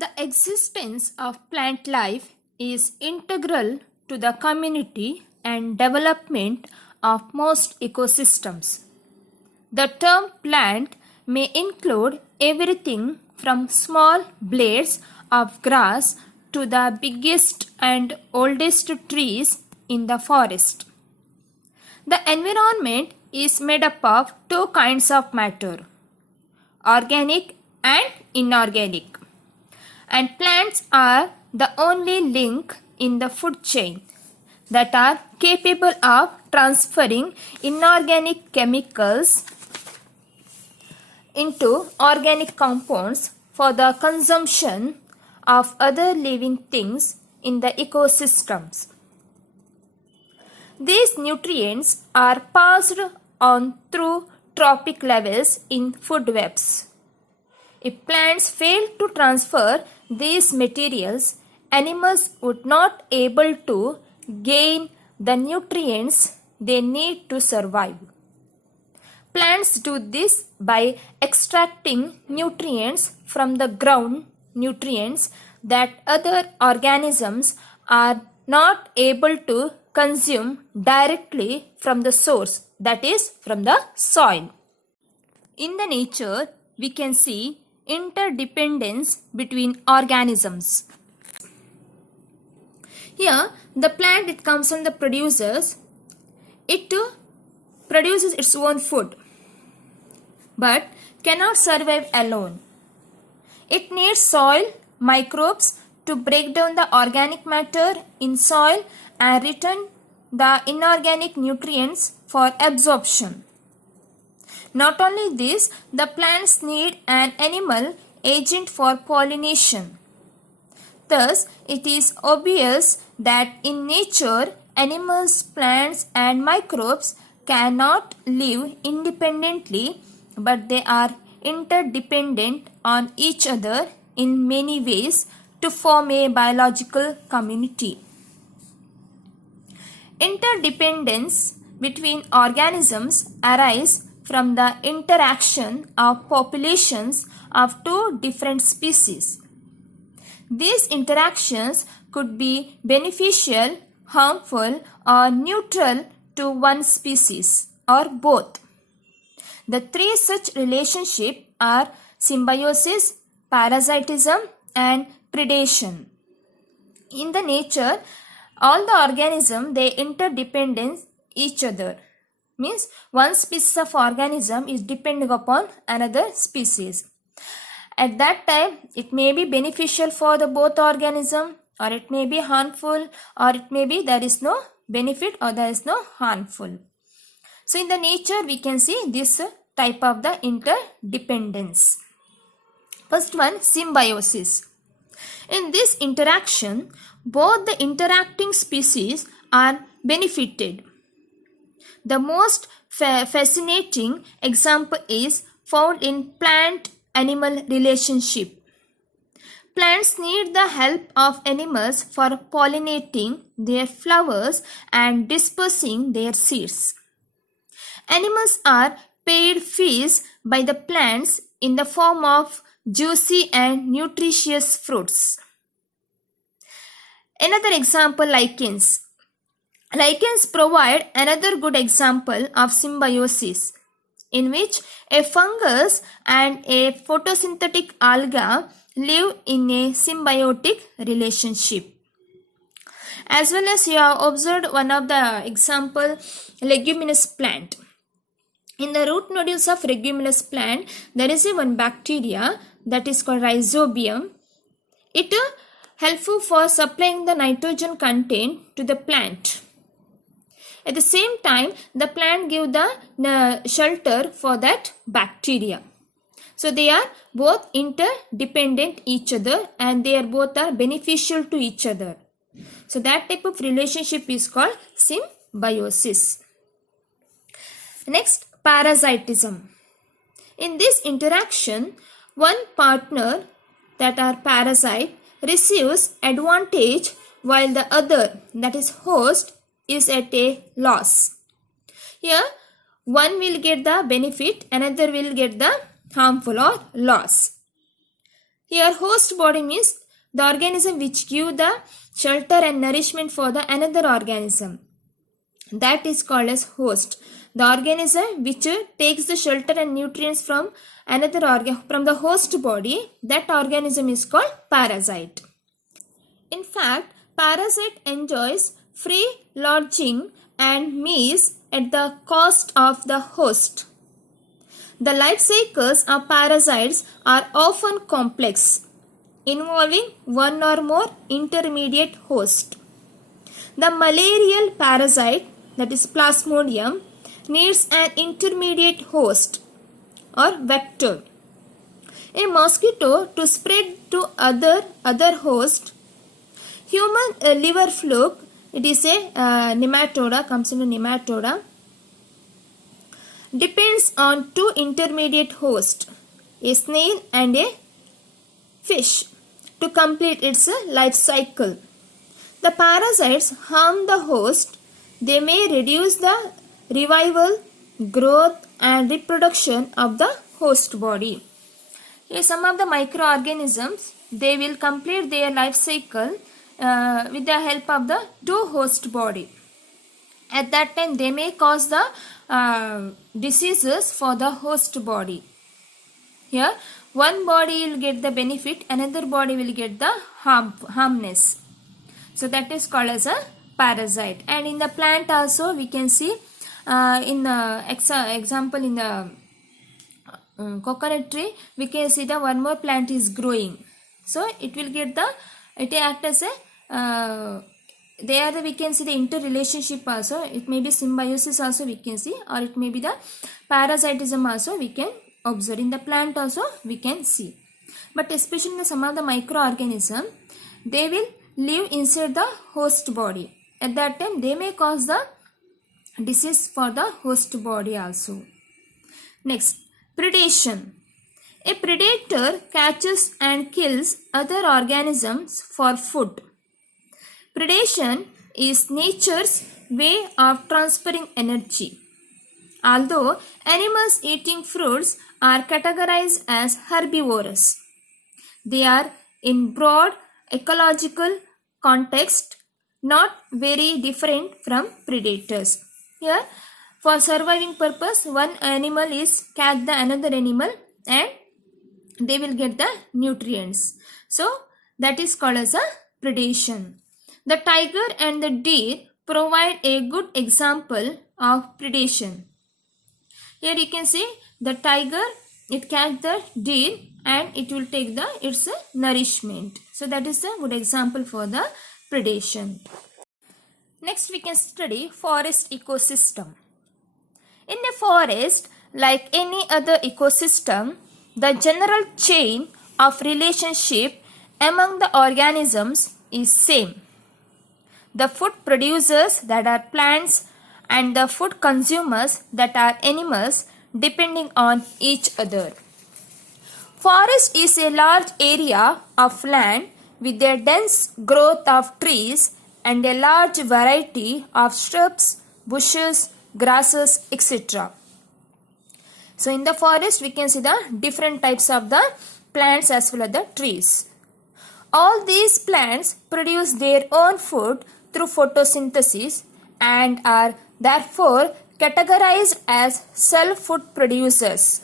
The existence of plant life is integral to the community and development of most ecosystems. The term plant may include everything from small blades of grass to the biggest and oldest trees in the forest. The environment is made up of two kinds of matter, organic and inorganic. And plants are the only link in the food chain that are capable of transferring inorganic chemicals into organic compounds for the consumption of other living things in the ecosystems. These nutrients are passed on through trophic levels in food webs. If plants fail to transfer these materials, animals would not able to gain the nutrients they need to survive. Plants do this by extracting nutrients from the ground, nutrients that other organisms are not able to consume directly from the source, that is from the soil. In the nature, we can see interdependence between organisms. Here, the plant, it comes from the producers. It produces its own food, but cannot survive alone. It needs soil, microbes to break down the organic matter in soil and return the inorganic nutrients for absorption. Not only this, the plants need an animal agent for pollination. Thus, it is obvious that in nature, animals, plants and microbes cannot live independently, but they are interdependent on each other in many ways to form a biological community. Interdependence between organisms arises from the interaction of populations of two different species. These interactions could be beneficial, harmful, or neutral to one species or both. The three such relationships are symbiosis, parasitism, and predation. In the nature, all the organisms, they interdepend each other. Means one species of organism is depending upon another species. At that time, it may be beneficial for the both organism, or it may be harmful, or it may be there is no benefit or there is no harmful. So in the nature, we can see this type of the interdependence. First one, symbiosis. In this interaction, both the interacting species are benefited. The most fascinating example is found in plant-animal relationship. Plants need the help of animals for pollinating their flowers and dispersing their seeds. Animals are paid fees by the plants in the form of juicy and nutritious fruits. Another example, lichens. Lichens provide another good example of symbiosis, in which a fungus and a photosynthetic alga live in a symbiotic relationship. As well as you have observed one of the example, leguminous plant. In the root nodules of leguminous plant, there is one bacteria that is called rhizobium. It is helpful for supplying the nitrogen content to the plant. At the same time, the plant gives the shelter for that bacteria. So they are both interdependent each other and they are both are beneficial to each other. So that type of relationship is called symbiosis. Next, parasitism. In this interaction, one partner, that are parasite, receives advantage while the other, that is host, is at a loss. Here, one will get the benefit, another will get the harmful or loss. Here host body means the organism which give the shelter and nourishment for the another organism. That is called as host. The organism which takes the shelter and nutrients from another from the host body, that organism is called parasite. In fact, parasite enjoys free lodging and meals at the cost of the host. The life cycles of parasites are often complex, involving one or more intermediate hosts. The malarial parasite, that is Plasmodium, needs an intermediate host or vector. A mosquito to spread to other host. Human liver fluke, it is a nematoda, comes into nematoda, depends on two intermediate hosts, a snail and a fish, to complete its life cycle. The parasites harm the host. They may reduce the revival, growth and reproduction of the host body. Here some of the microorganisms, they will complete their life cycle with the help of the two host body. At that time they may cause the diseases for the host body. Here one body will get the benefit, another body will get the harmness. So that is called as a parasite. And in the plant also we can see in the example in the coconut tree, we can see the one more plant is growing. So it will get the, it act as a there we can see the interrelationship also. It may be symbiosis also we can see, or it may be the parasitism also we can observe. In the plant also we can see. But especially in the, some of the microorganism, they will live inside the host body. At that time they may cause the disease for the host body also. Next, predation. A predator catches and kills other organisms for food. Predation is nature's way of transferring energy. Although animals eating fruits are categorized as herbivorous, they are in broad ecological context not very different from predators. Here for surviving purpose, one animal is catch the another animal and they will get the nutrients. So that is called as a predation. The tiger and the deer provide a good example of predation. Here you can see the tiger, it catch the deer and it will take the its nourishment. So that is a good example for the predation. Next we can study forest ecosystem. In a forest, like any other ecosystem, the general chain of relationship among the organisms is same. The food producers, that are plants, and the food consumers, that are animals, depending on each other. Forest is a large area of land with a dense growth of trees and a large variety of shrubs, bushes, grasses, etc. So in the forest we can see the different types of the plants as well as the trees. All these plants produce their own food through photosynthesis and are therefore categorized as self-food producers,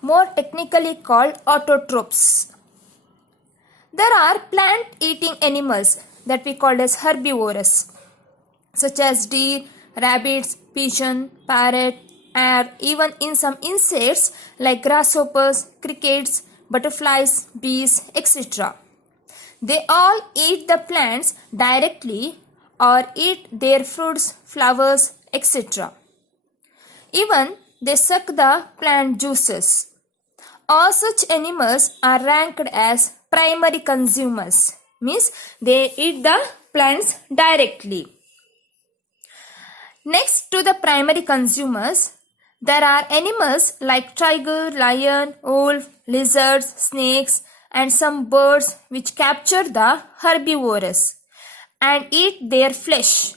more technically called autotrophs. There are plant-eating animals that we call as herbivorous, such as deer, rabbits, pigeon, parrot, and even in some insects like grasshoppers, crickets, butterflies, bees, etc. They all eat the plants directly or eat their fruits, flowers, etc. Even they suck the plant juices. All such animals are ranked as primary consumers, means they eat the plants directly. Next to the primary consumers, there are animals like tiger, lion, wolf, lizards, snakes, and some birds which capture the herbivores and eat their flesh.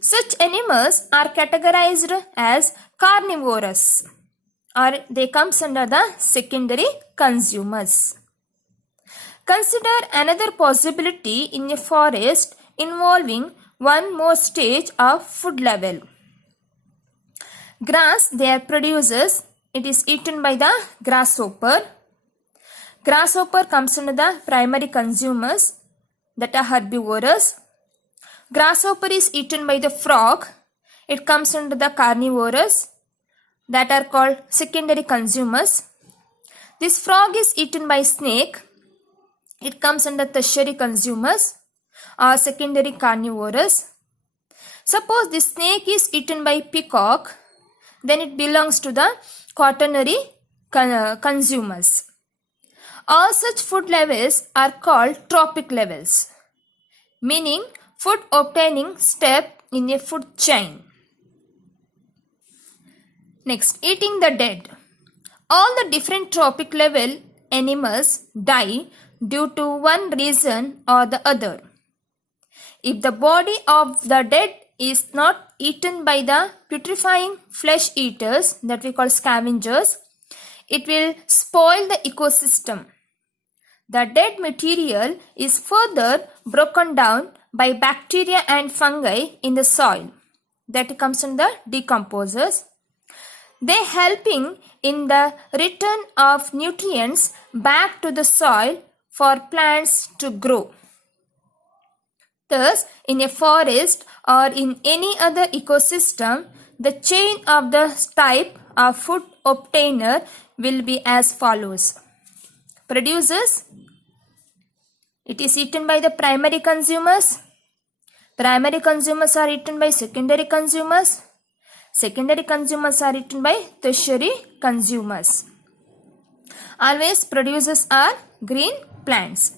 Such animals are categorized as carnivorous, or they comes under the secondary consumers. Consider another possibility in a forest involving one more stage of food level. Grass there produces, it is eaten by the grasshopper. Grasshopper comes under the primary consumers that are herbivorous. Grasshopper is eaten by the frog. It comes under the carnivorous that are called secondary consumers. This frog is eaten by snake. It comes under tertiary consumers or secondary carnivorous. Suppose the snake is eaten by peacock, then it belongs to the quaternary consumers. All such food levels are called trophic levels, meaning food obtaining step in a food chain. Next, eating the dead. All the different trophic level animals die due to one reason or the other. If the body of the dead is not eaten by the putrefying flesh eaters that we call scavengers, it will spoil the ecosystem. The dead material is further broken down by bacteria and fungi in the soil that comes from the decomposers. They helping in the return of nutrients back to the soil for plants to grow. Thus, in a forest or in any other ecosystem, the chain of the type of food obtainer will be as follows. Producers, it is eaten by the primary consumers. Primary consumers are eaten by secondary consumers. Secondary consumers are eaten by tertiary consumers. Always producers are green plants.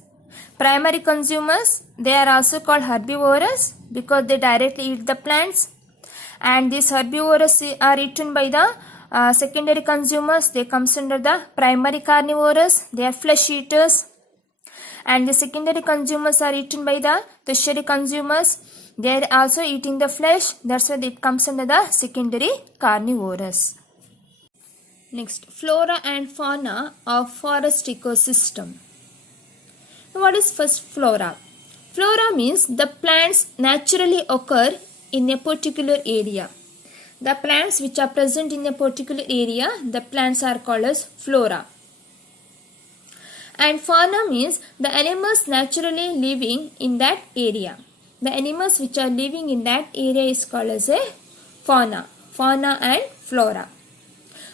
Primary consumers, they are also called herbivorous because they directly eat the plants. And these herbivores are eaten by the secondary consumers. They comes under the primary carnivorous. They are flesh eaters. And the secondary consumers are eaten by the tertiary consumers. They are also eating the flesh. That's why it comes under the secondary carnivorous. Next, flora and fauna of forest ecosystem. What is first flora? Flora means the plants naturally occur in a particular area. The plants which are present in a particular area, the plants are called as flora. And fauna means the animals naturally living in that area. The animals which are living in that area is called as a fauna. Fauna and flora.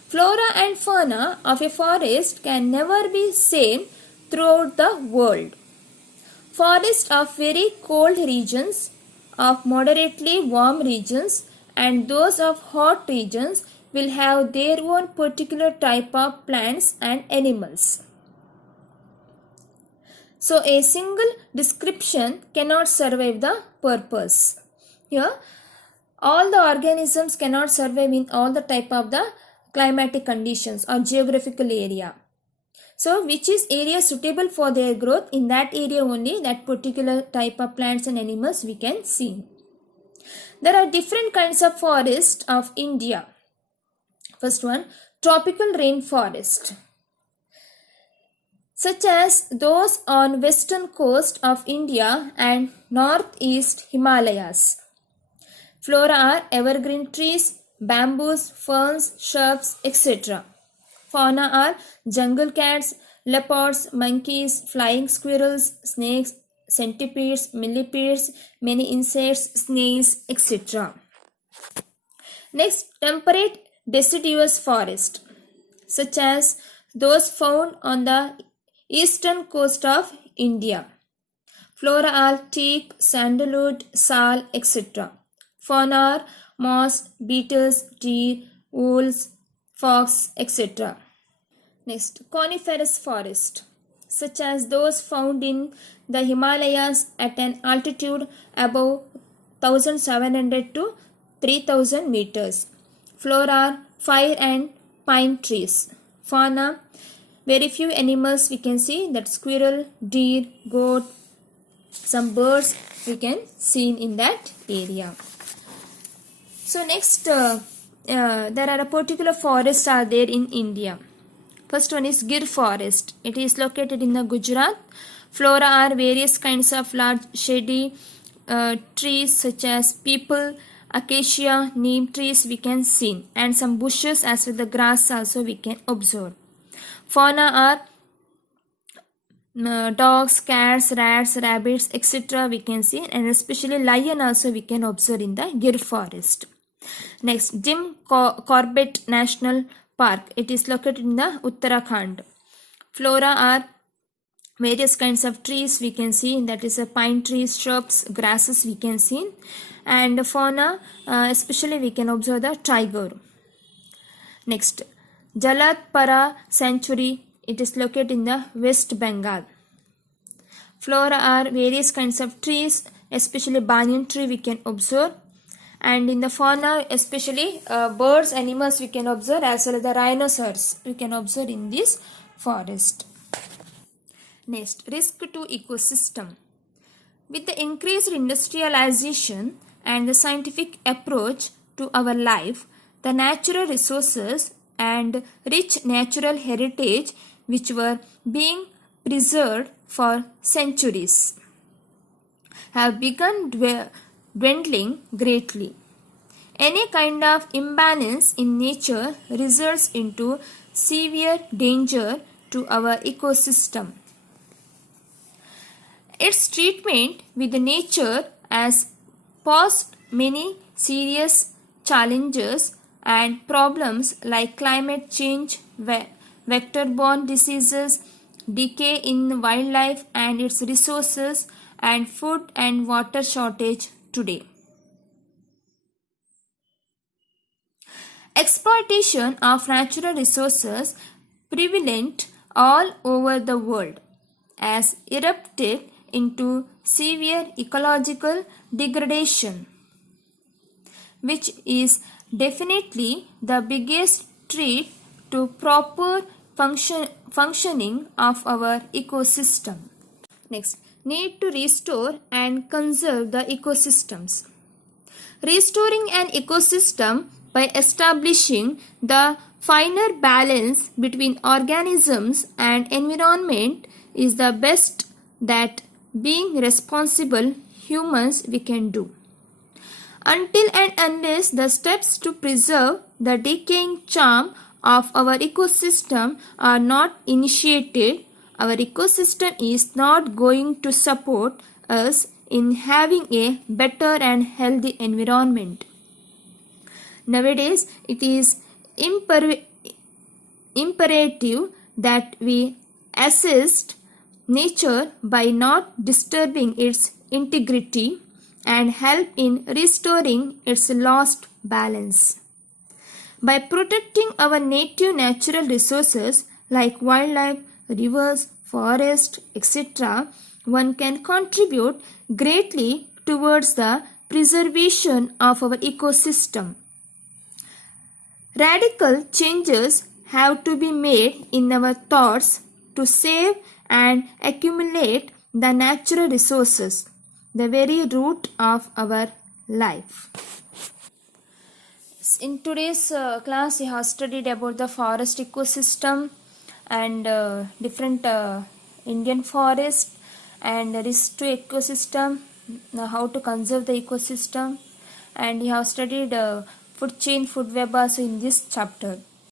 Flora and fauna of a forest can never be same throughout the world. Forests of very cold regions, of moderately warm regions, and those of hot regions will have their own particular type of plants and animals. So a single description cannot survive the purpose. Here, all the organisms cannot survive in all the type of the climatic conditions or geographical area. So, which is area suitable for their growth, in that area only that particular type of plants and animals we can see. There are different kinds of forests of India. First one, tropical rainforest, such as those on western coast of India and northeast Himalayas. Flora are evergreen trees, bamboos, ferns, shrubs, etc. Fauna are jungle cats, leopards, monkeys, flying squirrels, snakes, centipedes, millipedes, many insects, snails, etc. Next, temperate deciduous forest, such as those found on the eastern coast of India. Flora are teak, sandalwood, sal, etc. Fauna are moss, beetles, deer, owls, fox, etc. Next, coniferous forest, such as those found in the Himalayas at an altitude above 1700 to 3000 meters. Flora are fire and pine trees. Fauna, very few animals we can see, that squirrel, deer, goat, some birds we can see in that area. So next, there are a particular forests are there in India. First one is Gir forest. It is located in the Gujarat. Flora are various kinds of large shady trees such as peepal, acacia, neem trees we can see, and some bushes as well the grass also we can observe. Fauna are dogs, cats, rats, rabbits, etc. we can see, and especially lion also we can observe in the Gir forest. Next, Jim Corbett National Park. It is located in the Uttarakhand. Flora are various kinds of trees we can see, that is pine trees, shrubs, grasses we can see, and fauna especially we can observe the tiger. Next, Jalatpara Sanctuary. It is located in the West Bengal. Flora are various kinds of trees, especially banyan tree we can observe, and in the fauna especially birds, animals we can observe, as well as the rhinoceros we can observe in this forest. Next, risk to ecosystem. With the increased industrialization and the scientific approach to our life, the natural resources and rich natural heritage which were being preserved for centuries have begun dwindling greatly. Any kind of imbalance in nature results into severe danger to our ecosystem. Its treatment with nature has posed many serious challenges and problems like climate change, vector-borne diseases, decay in wildlife and its resources, and food and water shortage today. Exploitation of natural resources prevalent all over the world has erupted into severe ecological degradation, which is definitely the biggest threat to proper functioning of our ecosystem. Next, need to restore and conserve the ecosystems. Restoring an ecosystem by establishing the finer balance between organisms and environment is the best that being responsible humans we can do. Until and unless the steps to preserve the decaying charm of our ecosystem are not initiated, our ecosystem is not going to support us in having a better and healthy environment. Nowadays, it is imperative that we assist nature by not disturbing its integrity and help in restoring its lost balance. By protecting our native natural resources like wildlife, rivers, forests, etc., one can contribute greatly towards the preservation of our ecosystem. Radical changes have to be made in our thoughts to save and accumulate the natural resources, the very root of our life. In today's class, we have studied about the forest ecosystem and different Indian forest and risk to ecosystem, how to conserve the ecosystem, and we have studied food chain, food web also in this chapter.